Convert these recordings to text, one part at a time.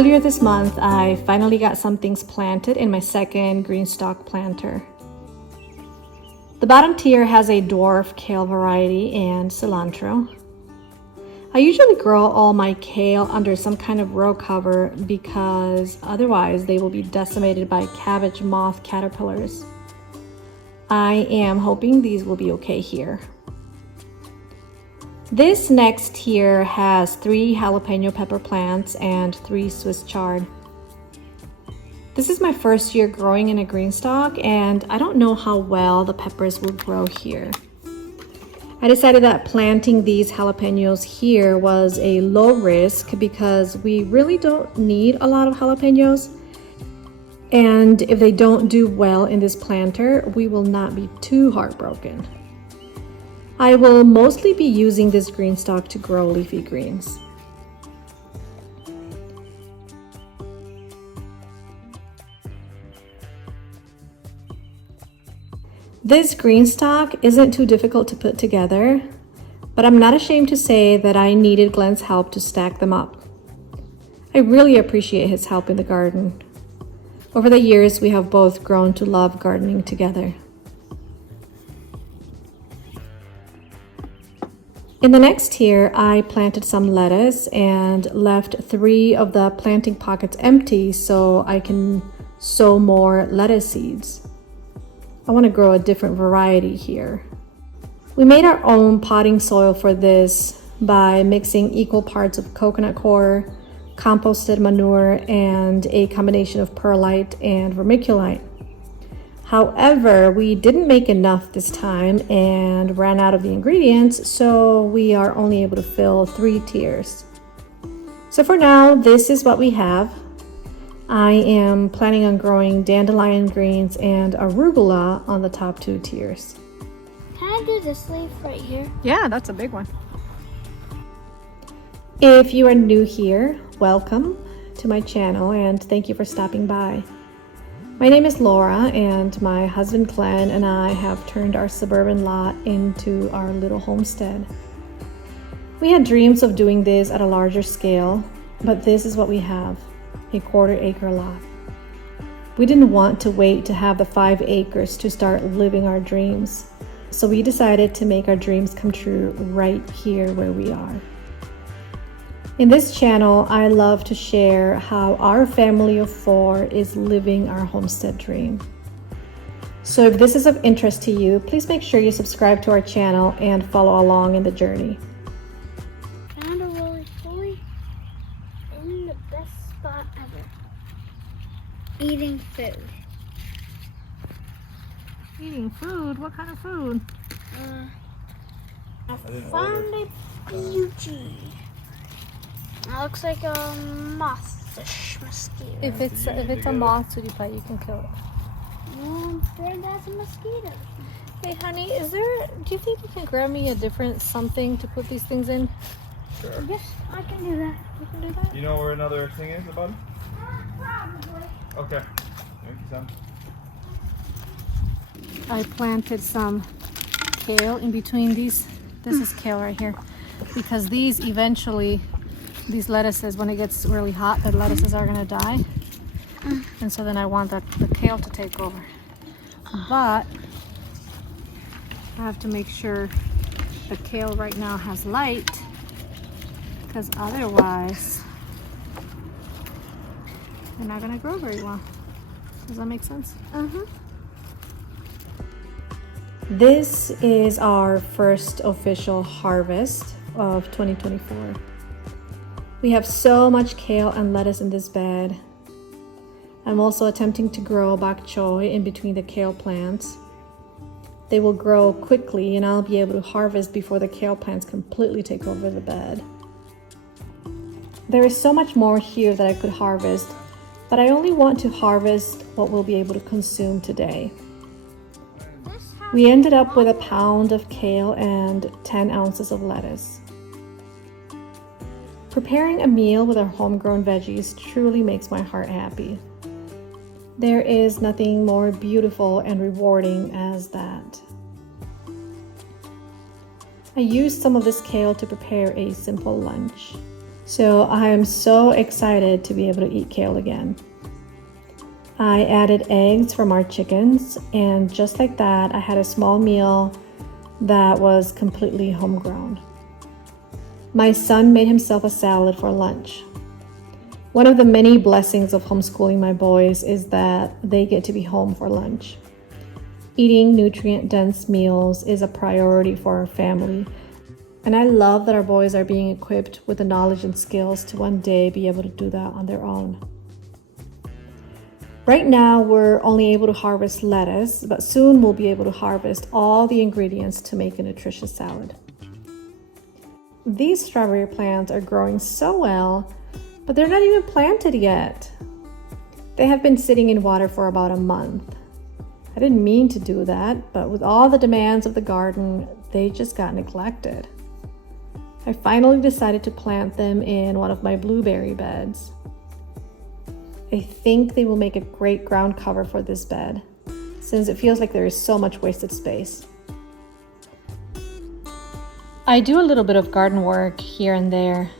Earlier this month, I finally got some things planted in my second green stalk planter. The bottom tier has a dwarf kale variety and cilantro. I usually grow all my kale under some kind of row cover because otherwise they will be decimated by cabbage moth caterpillars. I am hoping these will be okay here. This next tier has 3 jalapeno pepper plants and 3 Swiss chard. This is my first year growing in a green stalk, and I don't know how well the peppers will grow here. I decided that planting these jalapenos here was a low risk because we really don't need a lot of jalapenos. And if they don't do well in this planter, we will not be too heartbroken. I will mostly be using this green stalk to grow leafy greens. This green stalk isn't too difficult to put together, but I'm not ashamed to say that I needed Glenn's help to stack them up. I really appreciate his help in the garden. Over the years, we have both grown to love gardening together. In the next tier, I planted some lettuce and left 3 of the planting pockets empty so I can sow more lettuce seeds. I want to grow a different variety here. We made our own potting soil for this by mixing equal parts of coconut coir, composted manure, and a combination of perlite and vermiculite. However, we didn't make enough this time and ran out of the ingredients, so we are only able to fill 3 tiers. So for now, this is what we have. I am planning on growing dandelion greens and arugula on the top 2 tiers. Can I do this leaf right here? Yeah, that's a big one. If you are new here, welcome to my channel and thank you for stopping by. My name is Laura, and my husband Glenn and I have turned our suburban lot into our little homestead. We had dreams of doing this at a larger scale, but this is what we have, a 1/4 acre lot. We didn't want to wait to have the 5 acres to start living our dreams, so we decided to make our dreams come true right here where we are. In this channel, I love to share how our family of 4 is living our homestead dream. So if this is of interest to you, please make sure you subscribe to our channel and follow along in the journey. Found a roly poly in the best spot ever. Eating food. Eating food? What kind of food? I found a beauty. It looks like a moth-ish mosquito. If it's a moth, sweetie pie, you can kill it. I'm afraid that's a mosquito. Hey honey, do you think you can grab me a different something to put these things in? Sure. Yes, I can do that. You can do that? You know where another thing is, about? Probably. Okay. Thank you, son. I planted some kale in between these. This is kale right here. Because these lettuces, when it gets really hot, the lettuces are gonna die. And so then I want the kale to take over. But I have to make sure the kale right now has light, because otherwise they're not gonna grow very well. Does that make sense? This is our first official harvest of 2024. We have so much kale and lettuce in this bed. I'm also attempting to grow bok choy in between the kale plants. They will grow quickly and I'll be able to harvest before the kale plants completely take over the bed. There is so much more here that I could harvest, but I only want to harvest what we'll be able to consume today. We ended up with a pound of kale and 10 ounces of lettuce. Preparing a meal with our homegrown veggies truly makes my heart happy. There is nothing more beautiful and rewarding as that. I used some of this kale to prepare a simple lunch. So I am so excited to be able to eat kale again. I added eggs from our chickens, and just like that, I had a small meal that was completely homegrown. My son made himself a salad for lunch. One of the many blessings of homeschooling my boys is that they get to be home for lunch. Eating nutrient-dense meals is a priority for our family, and I love that our boys are being equipped with the knowledge and skills to one day be able to do that on their own. Right now, we're only able to harvest lettuce, but soon we'll be able to harvest all the ingredients to make a nutritious salad. These strawberry plants are growing so well, but they're not even planted yet. They have been sitting in water for about a month. I didn't mean to do that, but with all the demands of the garden, they just got neglected. I finally decided to plant them in one of my blueberry beds. I think they will make a great ground cover for this bed, since it feels like there is so much wasted space. I do a little bit of garden work here and there,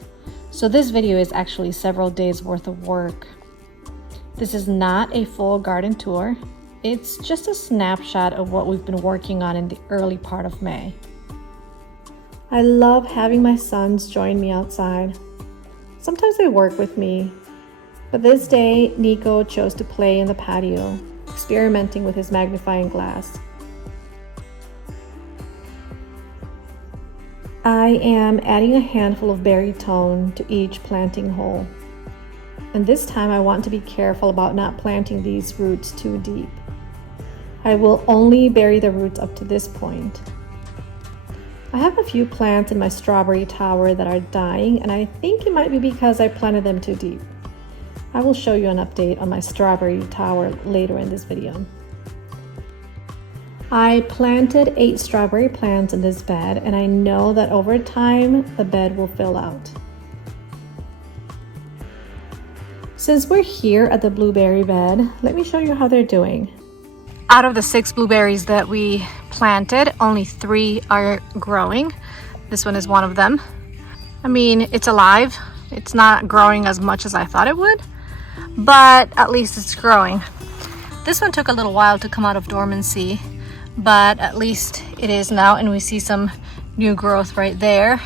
so this video is actually several days worth of work. This is not a full garden tour. It's just a snapshot of what we've been working on in the early part of May. I love having my sons join me outside. Sometimes they work with me, but this day Nico chose to play in the patio, experimenting with his magnifying glass. I am adding a handful of berry tone to each planting hole. And this time I want to be careful about not planting these roots too deep. I will only bury the roots up to this point. I have a few plants in my strawberry tower that are dying, and I think it might be because I planted them too deep. I will show you an update on my strawberry tower later in this video. I planted 8 strawberry plants in this bed, and I know that over time the bed will fill out. Since we're here at the blueberry bed, let me show you how they're doing. Out of the 6 blueberries that we planted, only 3 are growing. This one is one of them. I mean, it's alive. It's not growing as much as I thought it would, but at least it's growing. This one took a little while to come out of dormancy, but at least it is now, and we see some new growth right there.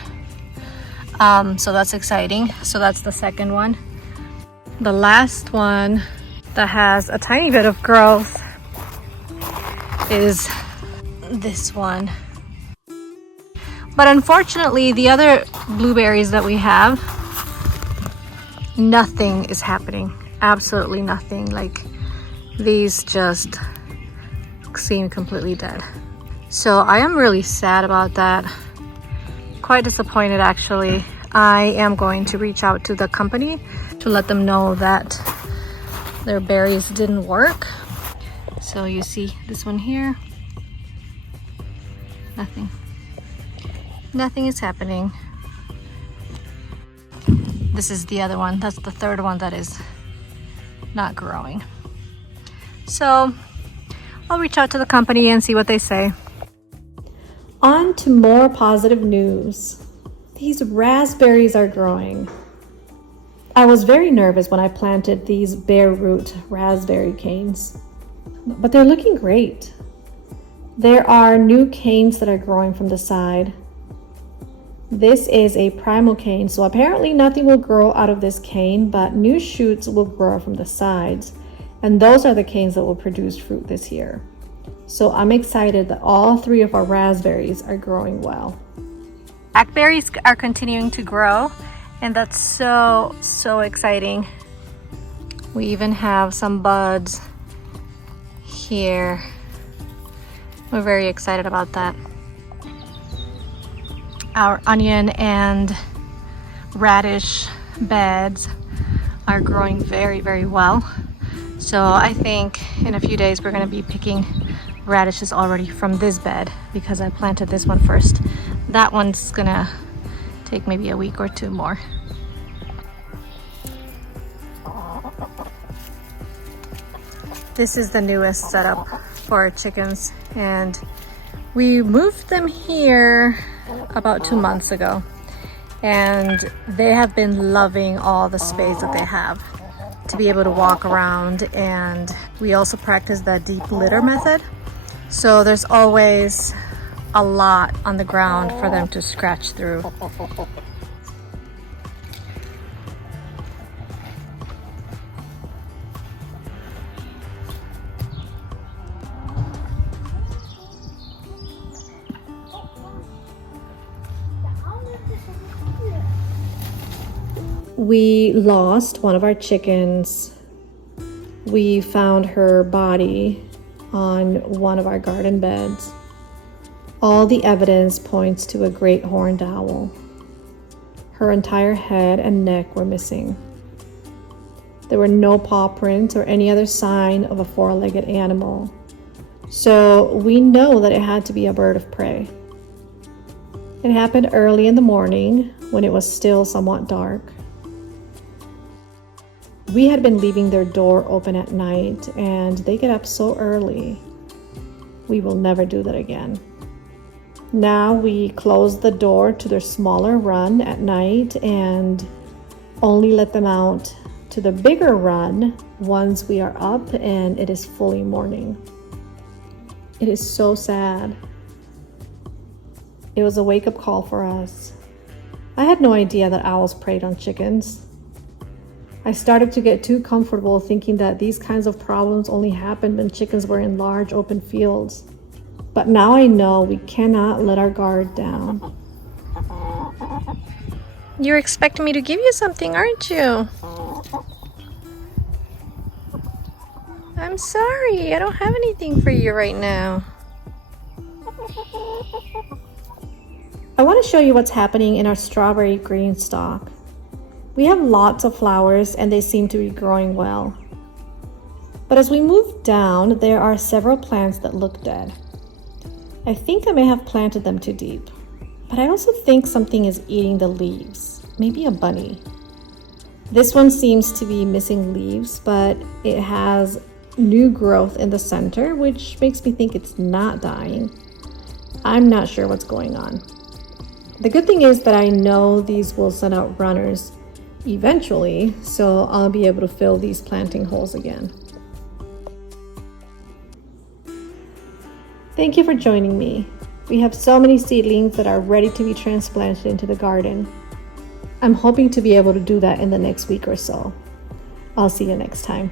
So that's exciting. So that's the second one. The last one that has a tiny bit of growth is this one. But unfortunately, the other blueberries that we have, nothing is happening. Absolutely nothing. Like, these just seem completely dead. So I am really sad about that. Quite disappointed, actually. I am going to reach out to the company to let them know that their berries didn't work. So you see this one here, nothing is happening. This is the other one. That's the third one that is not growing. So I'll reach out to the company and see what they say. On to more positive news. These raspberries are growing. I was very nervous when I planted these bare root raspberry canes, but they're looking great. There are new canes that are growing from the side. This is a primal cane, so apparently nothing will grow out of this cane, but new shoots will grow from the sides, and those are the canes that will produce fruit this year. So I'm excited that all 3 of our raspberries are growing well. Blackberries are continuing to grow, and that's so exciting. We even have some buds here. We're very excited about that. Our onion and radish beds are growing very well. So I think in a few days we're going to be picking radishes already from this bed because I planted this one first. That one's gonna take maybe a week or 2 more. This is the newest setup for our chickens, and we moved them here about 2 months ago. and they have been loving all the space that they have to be able to walk around. And we also practice the deep litter method, so there's always a lot on the ground for them to scratch through. We lost one of our chickens. We found her body on one of our garden beds. All the evidence points to a great horned owl. Her entire head and neck were missing. There were no paw prints or any other sign of a four-legged animal. So we know that it had to be a bird of prey. It happened early in the morning when it was still somewhat dark. We had been leaving their door open at night, and they get up so early. We will never do that again. Now we close the door to their smaller run at night and only let them out to the bigger run once we are up and it is fully morning. It is so sad. It was a wake-up call for us. I had no idea that owls preyed on chickens. I started to get too comfortable thinking that these kinds of problems only happened when chickens were in large open fields. But now I know we cannot let our guard down. You're expecting me to give you something, aren't you? I'm sorry, I don't have anything for you right now. I want to show you what's happening in our strawberry green stalk. We have lots of flowers and they seem to be growing well. But as we move down, there are several plants that look dead. I think I may have planted them too deep, but I also think something is eating the leaves, maybe a bunny. This one seems to be missing leaves, but it has new growth in the center, which makes me think it's not dying. I'm not sure what's going on. The good thing is that I know these will send out runners eventually, so I'll be able to fill these planting holes again. Thank you for joining me. We have so many seedlings that are ready to be transplanted into the garden. I'm hoping to be able to do that in the next week or so. I'll see you next time.